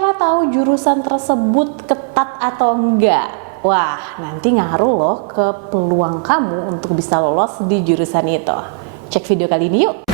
cara tahu jurusan tersebut ketat atau enggak? Wah, nanti ngaruh loh ke peluang kamu untuk bisa lolos di jurusan itu. Cek video kali ini yuk.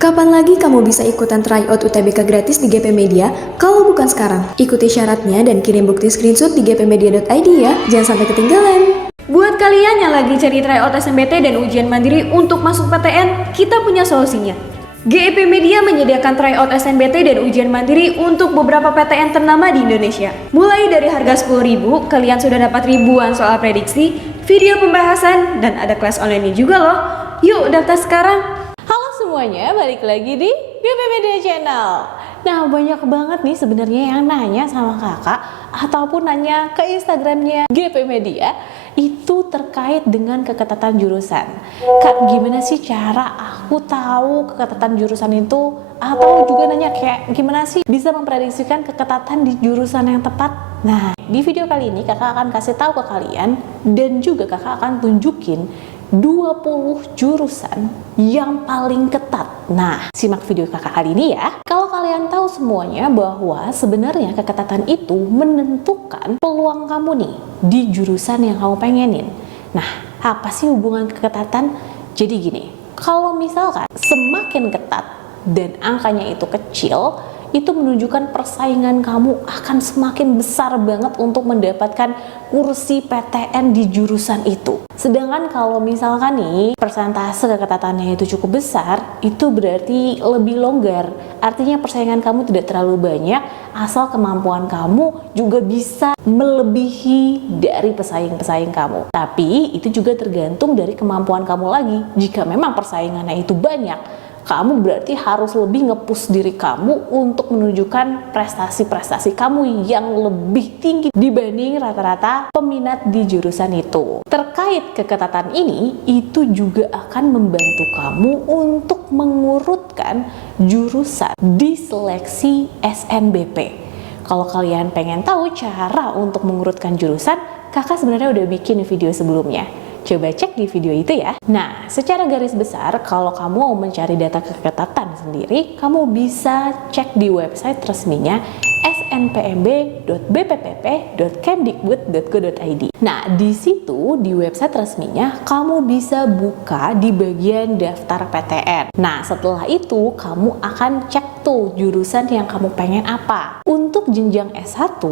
Kapan lagi kamu bisa ikutan tryout UTBK gratis di GP Media kalau bukan sekarang? Ikuti syaratnya dan kirim bukti screenshot di gpmedia.id ya, jangan sampai ketinggalan. Buat kalian yang lagi cari tryout SNMPT dan ujian mandiri untuk masuk PTN, kita punya solusinya. GP Media menyediakan tryout SNMPT dan ujian mandiri untuk beberapa PTN ternama di Indonesia. Mulai dari harga 10.000, kalian sudah dapat ribuan soal prediksi, video pembahasan, dan ada kelas online juga loh. Yuk daftar sekarang! Semuanya balik lagi di GP Media Channel. Nah, banyak banget nih sebenarnya yang nanya sama kakak ataupun nanya ke Instagramnya GP Media itu terkait dengan keketatan jurusan. Kak, gimana sih cara aku tahu keketatan jurusan itu? Atau juga nanya kayak gimana sih bisa memprediksikan keketatan di jurusan yang tepat? Nah, di video kali ini kakak akan kasih tahu ke kalian dan juga kakak akan tunjukin 20 jurusan yang paling ketat. Nah, simak video kakak kali ini ya. Kalau kalian tahu semuanya bahwa sebenarnya keketatan itu menentukan peluang kamu nih di jurusan yang kamu pengenin. Nah, apa sih hubungan keketatan? Jadi gini, kalau misalkan semakin ketat dan angkanya itu kecil, itu menunjukkan persaingan kamu akan semakin besar banget untuk mendapatkan kursi PTN di jurusan itu. Sedangkan kalau misalkan nih persentase keketatannya itu cukup besar, itu berarti lebih longgar. Artinya persaingan kamu tidak terlalu banyak, asal kemampuan kamu juga bisa melebihi dari pesaing-pesaing kamu. Tapi itu juga tergantung dari kemampuan kamu lagi. Jika memang persaingannya itu banyak, kamu berarti harus lebih nge-push diri kamu untuk menunjukkan prestasi-prestasi kamu yang lebih tinggi dibanding rata-rata peminat di jurusan itu. Terkait keketatan ini, itu juga akan membantu kamu untuk mengurutkan jurusan di seleksi SNBP. Kalau kalian pengen tahu cara untuk mengurutkan jurusan, kakak sebenarnya udah bikin video sebelumnya. Coba cek di video itu ya. Nah, secara garis besar, kalau kamu mau mencari data keketatan sendiri, kamu bisa cek di website resminya snpmb.bppp.kemdikbud.go.id. Nah, di situ di website resminya kamu bisa buka di bagian daftar PTN. Nah, setelah itu kamu akan cek tuh jurusan yang kamu pengen apa. Untuk jenjang S1,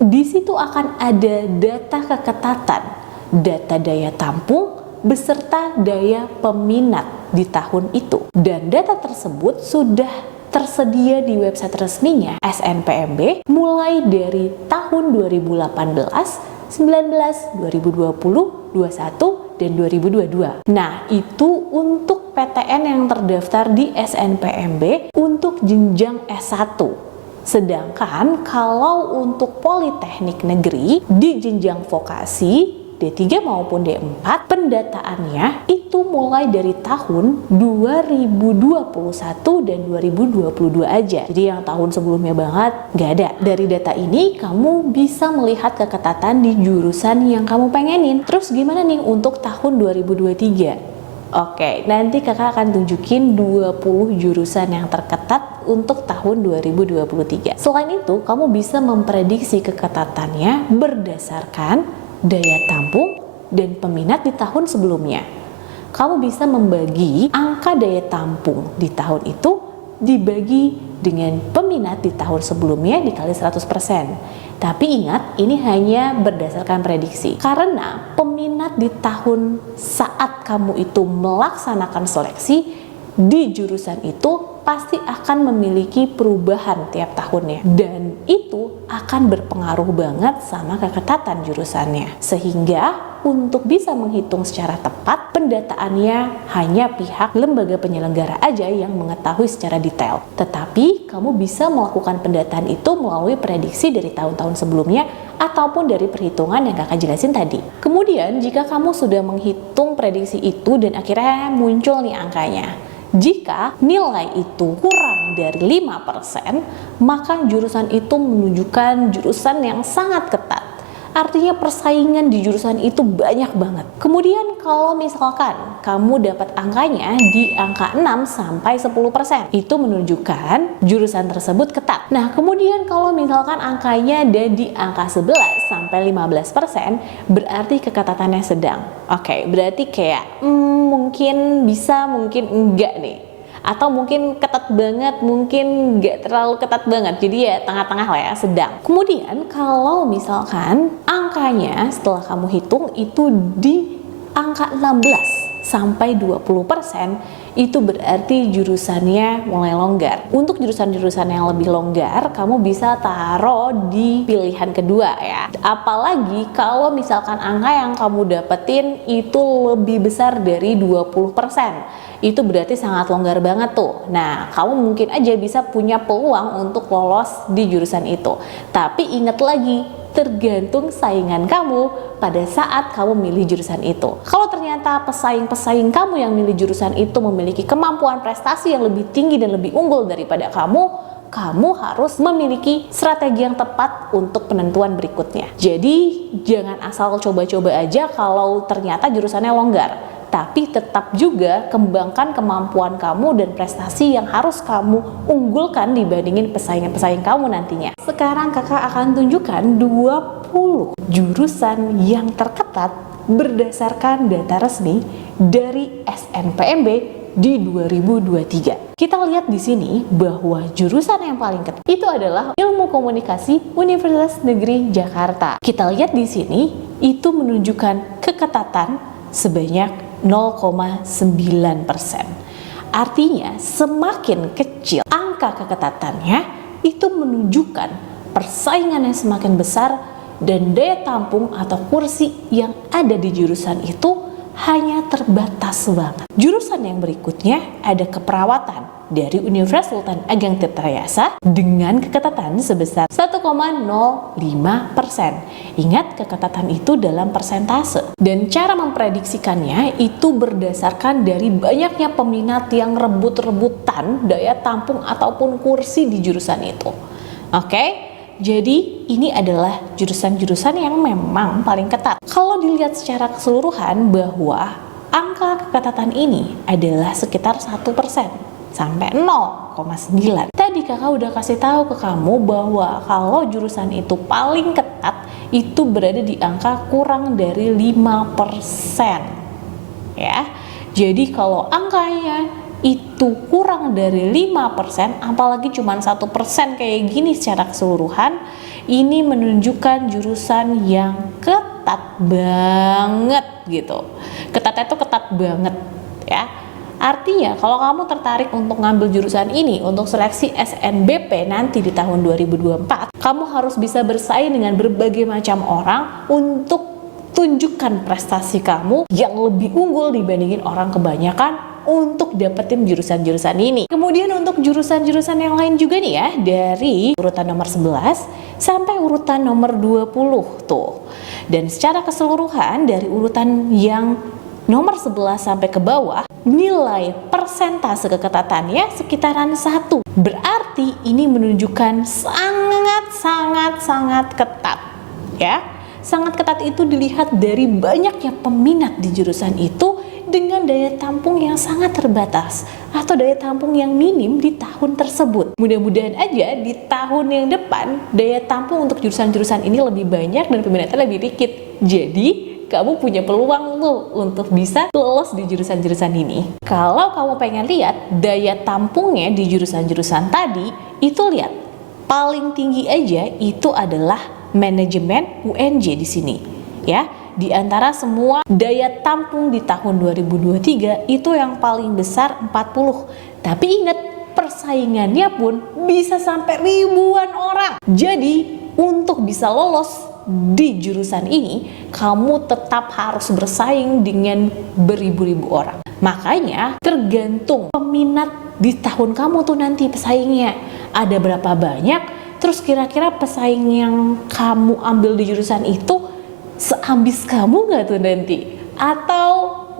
di situ akan ada data keketatan, data daya tampung beserta daya peminat di tahun itu. Dan data tersebut sudah tersedia di website resminya SNPMB mulai dari tahun 2018, 19, 2020, 21, dan 2022. Nah, itu untuk PTN yang terdaftar di SNPMB untuk jenjang S1. Sedangkan kalau untuk Politeknik Negeri di jenjang vokasi D3 maupun D4, pendataannya itu mulai dari tahun 2021 dan 2022 aja. Jadi yang tahun sebelumnya banget nggak ada. Dari data ini kamu bisa melihat keketatan di jurusan yang kamu pengenin. Terus gimana nih untuk tahun 2023? Oke, nanti kakak akan tunjukin 20 jurusan yang terketat untuk tahun 2023. Selain itu, kamu bisa memprediksi keketatannya berdasarkan daya tampung dan peminat di tahun sebelumnya. Kamu bisa membagi angka daya tampung di tahun itu dibagi dengan peminat di tahun sebelumnya dikali 100%. Tapi ingat, ini hanya berdasarkan prediksi. Karena peminat di tahun saat kamu itu melaksanakan seleksi di jurusan itu pasti akan memiliki perubahan tiap tahunnya, dan itu akan berpengaruh banget sama keketatan jurusannya. Sehingga untuk bisa menghitung secara tepat, pendataannya hanya pihak lembaga penyelenggara aja yang mengetahui secara detail. Tetapi kamu bisa melakukan pendataan itu melalui prediksi dari tahun-tahun sebelumnya ataupun dari perhitungan yang kakak jelasin tadi. Kemudian jika kamu sudah menghitung prediksi itu dan akhirnya muncul nih angkanya, Jika nilai itu kurang dari 5%, maka jurusan itu menunjukkan jurusan yang sangat ketat. Artinya persaingan di jurusan itu banyak banget. Kemudian kalau misalkan kamu dapat angkanya di angka 6 sampai 10%, itu menunjukkan jurusan tersebut ketat. Nah, kemudian kalau misalkan angkanya ada di angka 11 sampai 15%, berarti keketatannya sedang. Oke, berarti kayak mungkin bisa, mungkin enggak nih. Atau mungkin ketat banget, mungkin nggak terlalu ketat banget, jadi ya tengah-tengah lah ya, sedang. Kemudian kalau misalkan angkanya setelah kamu hitung itu di angka 16 sampai 20%, itu berarti jurusannya mulai longgar. Untuk jurusan-jurusan yang lebih longgar, kamu bisa taruh di pilihan kedua ya. Apalagi kalau misalkan angka yang kamu dapetin itu lebih besar dari 20%. Itu berarti sangat longgar banget tuh. Nah, kamu mungkin aja bisa punya peluang untuk lolos di jurusan itu. Tapi ingat lagi, tergantung saingan kamu pada saat kamu milih jurusan itu. Kalau ternyata pesaing-pesaing kamu yang milih jurusan itu memiliki kemampuan prestasi yang lebih tinggi dan lebih unggul daripada kamu harus memiliki strategi yang tepat untuk penentuan berikutnya. Jadi jangan asal coba-coba aja kalau ternyata jurusannya longgar, tapi tetap juga kembangkan kemampuan kamu dan prestasi yang harus kamu unggulkan dibandingin pesaing-pesaing kamu nantinya. Sekarang kakak akan tunjukkan 20 jurusan yang terketat berdasarkan data resmi dari SNPMB di 2023. Kita lihat di sini bahwa jurusan yang paling ketat itu adalah Ilmu Komunikasi Universitas Negeri Jakarta. Kita lihat di sini itu menunjukkan keketatan sebanyak 0,9%. Artinya semakin kecil angka keketatannya, itu menunjukkan persaingan yang semakin besar dan daya tampung atau kursi yang ada di jurusan itu hanya terbatas banget. Jurusan yang berikutnya ada keperawatan dari Universitas Sultan Ageng Tirtayasa dengan keketatan sebesar 1,05%. Ingat, keketatan itu dalam persentase. Dan cara memprediksikannya itu berdasarkan dari banyaknya peminat yang rebut-rebutan daya tampung ataupun kursi di jurusan itu. Oke? Jadi ini adalah jurusan-jurusan yang memang paling ketat. Kalau dilihat secara keseluruhan bahwa angka keketatan ini adalah sekitar 1% sampai 0,9. Tadi kakak udah kasih tahu ke kamu bahwa kalau jurusan itu paling ketat itu berada di angka kurang dari 5%. Ya. Jadi kalau angkanya itu kurang dari 5%, apalagi cuma 1% kayak gini secara keseluruhan, ini menunjukkan jurusan yang ketat banget gitu. Ketatnya itu ketat banget ya. Artinya kalau kamu tertarik untuk ngambil jurusan ini untuk seleksi SNBP nanti di tahun 2024, kamu harus bisa bersaing dengan berbagai macam orang untuk tunjukkan prestasi kamu yang lebih unggul dibandingin orang kebanyakan untuk dapetin jurusan-jurusan ini. Kemudian untuk jurusan-jurusan yang lain juga nih ya, dari urutan nomor 11 sampai urutan nomor 20 tuh. Dan secara keseluruhan dari urutan yang nomor 11 sampai ke bawah, nilai persentase keketatannya sekitaran 1. Berarti ini menunjukkan sangat ketat ya. Sangat ketat itu dilihat dari banyaknya peminat di jurusan itu dengan daya tampung yang sangat terbatas atau daya tampung yang minim di tahun tersebut. Mudah-mudahan aja di tahun yang depan daya tampung untuk jurusan-jurusan ini lebih banyak dan peminatnya lebih dikit. Jadi kamu punya peluang tuh untuk bisa lolos di jurusan-jurusan ini. Kalau kamu pengen lihat daya tampungnya di jurusan-jurusan tadi, itu lihat paling tinggi aja itu adalah manajemen UNJ di sini ya. Di antara semua daya tampung di tahun 2023 itu yang paling besar 40. Tapi ingat, persaingannya pun bisa sampai ribuan orang. Jadi untuk bisa lolos di jurusan ini, kamu tetap harus bersaing dengan beribu-ribu orang. Makanya tergantung peminat di tahun kamu tuh nanti pesaingnya ada berapa banyak. Terus kira-kira pesaing yang kamu ambil di jurusan itu seambis kamu nggak tuh nanti? Atau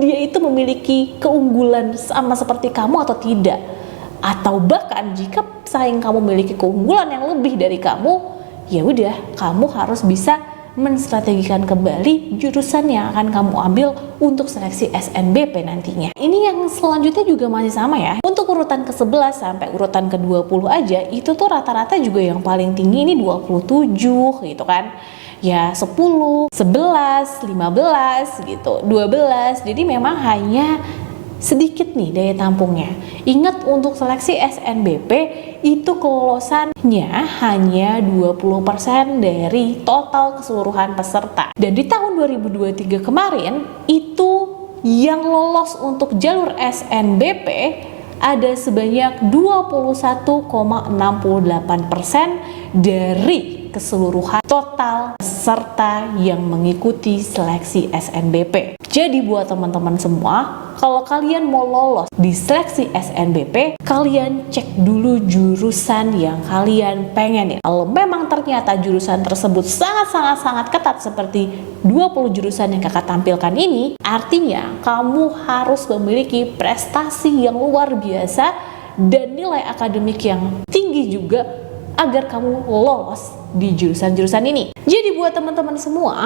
dia itu memiliki keunggulan sama seperti kamu atau tidak. Atau bahkan jika pesaing kamu memiliki keunggulan yang lebih dari kamu, ya udah, kamu harus bisa menstrategikan kembali jurusan yang akan kamu ambil untuk seleksi SNBP nantinya. Ini yang selanjutnya juga masih sama ya. Untuk urutan ke-11 sampai urutan ke-20 aja, itu tuh rata-rata juga yang paling tinggi ini 27 gitu kan. Ya 10, 11, 15 gitu, 12. Jadi memang hanya sedikit nih daya tampungnya. Ingat, untuk seleksi SNBP itu kelolosannya hanya 20% dari total keseluruhan peserta. Dan di tahun 2023 kemarin itu yang lolos untuk jalur SNBP ada sebanyak 21,68% dari keseluruhan total peserta yang mengikuti seleksi SNBP. Jadi buat teman-teman semua, kalau kalian mau lolos di seleksi SNBP, kalian cek dulu jurusan yang kalian pengenin. Kalau memang ternyata jurusan tersebut sangat ketat seperti 20 jurusan yang kakak tampilkan ini, artinya kamu harus memiliki prestasi yang luar biasa dan nilai akademik yang tinggi juga agar kamu lolos di jurusan-jurusan ini. Jadi buat teman-teman semua,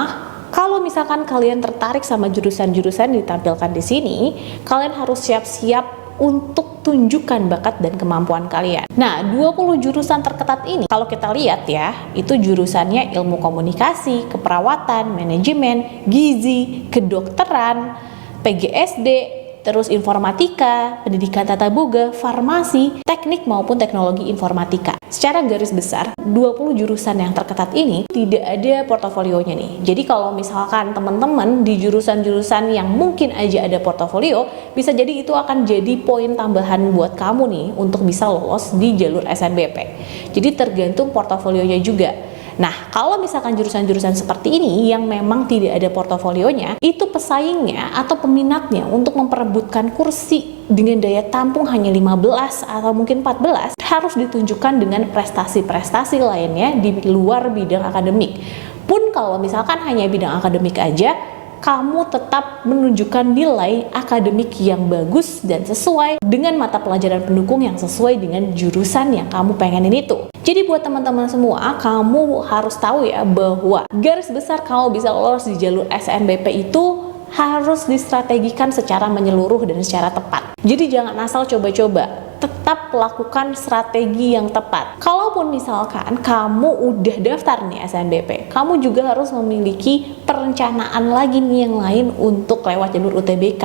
kalau misalkan kalian tertarik sama jurusan-jurusan ditampilkan di sini, kalian harus siap-siap untuk tunjukkan bakat dan kemampuan kalian. Nah, 20 jurusan terketat ini, kalau kita lihat ya, itu jurusannya ilmu komunikasi, keperawatan, manajemen, gizi, kedokteran, PGSD, terus informatika, pendidikan tata boga, farmasi, teknik maupun teknologi informatika. Secara garis besar, 20 jurusan yang terketat ini tidak ada portofolionya nih. Jadi kalau misalkan teman-teman di jurusan-jurusan yang mungkin aja ada portofolio, bisa jadi itu akan jadi poin tambahan buat kamu nih untuk bisa lolos di jalur SNBP. Jadi tergantung portofolionya juga. Nah, kalau misalkan jurusan-jurusan seperti ini yang memang tidak ada portofolionya, itu pesaingnya atau peminatnya untuk memperebutkan kursi dengan daya tampung hanya 15 atau mungkin 14 harus ditunjukkan dengan prestasi-prestasi lainnya di luar bidang akademik. Pun kalau misalkan hanya bidang akademik aja, kamu tetap menunjukkan nilai akademik yang bagus dan sesuai dengan mata pelajaran pendukung yang sesuai dengan jurusan yang kamu pengenin itu. Jadi buat teman-teman semua, kamu harus tahu ya bahwa garis besar kamu bisa lolos di jalur SNBP itu harus distrategikan secara menyeluruh dan secara tepat. Jadi jangan asal coba-coba. Tetap lakukan strategi yang tepat. Kalaupun misalkan kamu udah daftar nih SNBP, kamu juga harus memiliki perencanaan lagi nih yang lain untuk lewat jalur UTBK,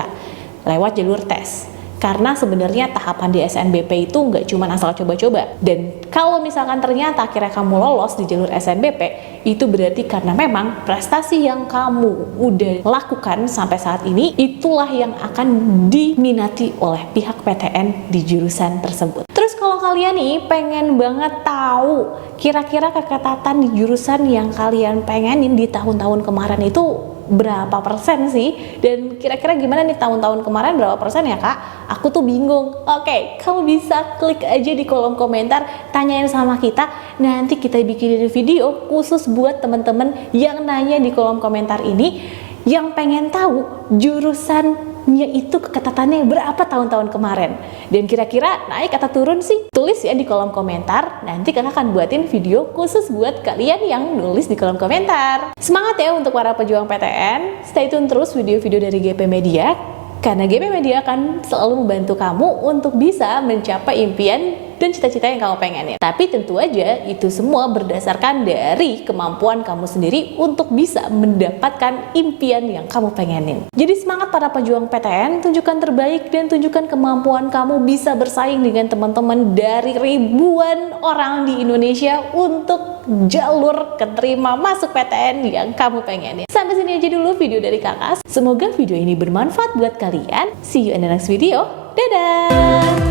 lewat jalur tes. Karena sebenarnya tahapan di SNBP itu nggak cuma asal coba-coba. Dan kalau misalkan ternyata akhirnya kamu lolos di jalur SNBP, itu berarti karena memang prestasi yang kamu udah lakukan sampai saat ini, itulah yang akan diminati oleh pihak PTN di jurusan tersebut. Terus kalau kalian nih pengen banget tahu kira-kira keketatan di jurusan yang kalian pengenin di tahun-tahun kemarin itu berapa persen sih, dan kira-kira gimana nih tahun-tahun kemarin berapa persen ya kak? Aku tuh bingung. Oke, kamu bisa klik aja di kolom komentar, tanyain sama kita, nanti kita bikinin video khusus buat temen-temen yang nanya di kolom komentar ini, yang pengen tahu jurusannya itu keketatannya berapa tahun-tahun kemarin, dan kira-kira naik atau turun sih? Tulis ya di kolom komentar, nanti kakak akan buatin video khusus buat kalian yang nulis di kolom komentar. Semangat ya untuk para pejuang PTN, stay tune terus video-video dari GP Media, karena GP Media akan selalu membantu kamu untuk bisa mencapai impian dan cita-cita yang kamu pengenin. Tapi tentu aja itu semua berdasarkan dari kemampuan kamu sendiri untuk bisa mendapatkan impian yang kamu pengenin. Jadi semangat para pejuang PTN, tunjukkan terbaik dan tunjukkan kemampuan kamu bisa bersaing dengan teman-teman dari ribuan orang di Indonesia untuk jalur keterima masuk PTN yang kamu pengenin. Sampai sini aja dulu video dari kakak. Semoga video ini bermanfaat buat kalian. See you in the next video. Dadah!